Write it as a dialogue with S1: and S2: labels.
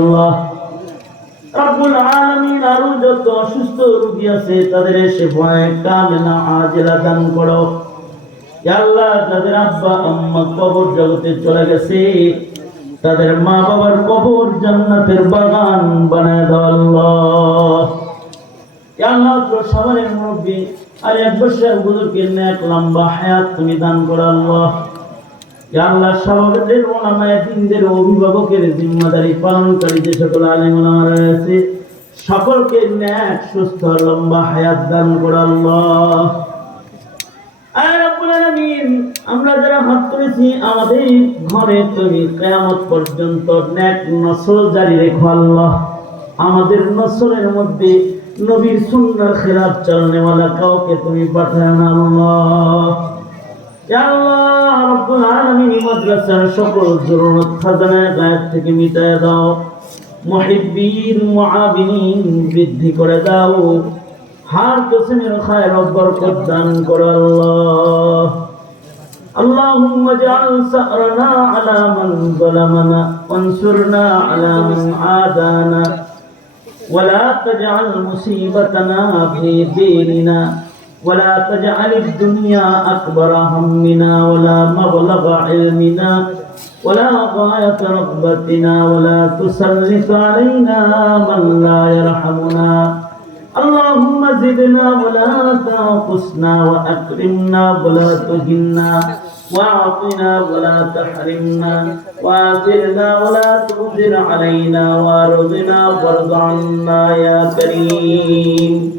S1: আল্লাহ। রব্বুল আলামিন আরও যত অসুস্থ রোগী আছে, তাদের শেফায়ে কামিলা আজেলা দান করো। আল্লাহ তাদের আব্বা, আম্মা কবর জগতে চলে গেছে, তাদের মা বাবার কবর জান্নাতের বাগান বানায় দাও আল্লাহ। আল্লাহ, তোর সবারের মুরব্বী, আর এক বছর বুজুর্গের ন্যাক লম্বা হায়াত তুমি দান করো আল্লাহ। আল্লাহ অভিভাবকের জিম্মাদারি পালনকারী যে সকল আছে, সকলকে ন্যাক, সুস্থ, লম্বা হায়াত দান আমরা যারা হাত করেছি আমাদের ঘরে তুমি কেয়ামত পর্যন্ত ন্যাক নসল জারি রেখো আল্লাহ। আমাদের নসলের মধ্যে নবীর সুন্দর খেলাফ চলনেওয়ালা কাউকে তুমি পাঠায় না আল্লাহ আলামিন এই মাদ্রাসার সকল জরুরত খাজানা গায়েব থেকে মিটায় দাও মুহিব্বিন মুআবিনিন বৃদ্ধি করে দাও হার কিসমের খায়ের ও বরকত দান করো আল্লাহ اللهم اجعل سأرنا على من ظلمنا وانصرنا على من عادانا ولا تجعل مصيبتنا في ديننا ولا تجعل الدنيا أكبر همنا ولا مبلغ علمنا ولا غاية رغبتنا ولا تسلط علينا من لا يرحمنا اللهم زدنا ولا تنقصنا وأكرمنا ولا تهنا واعطنا ولا تحرمنا وآثرنا ولا تؤثر علينا وارضنا وارض عنا يا كريم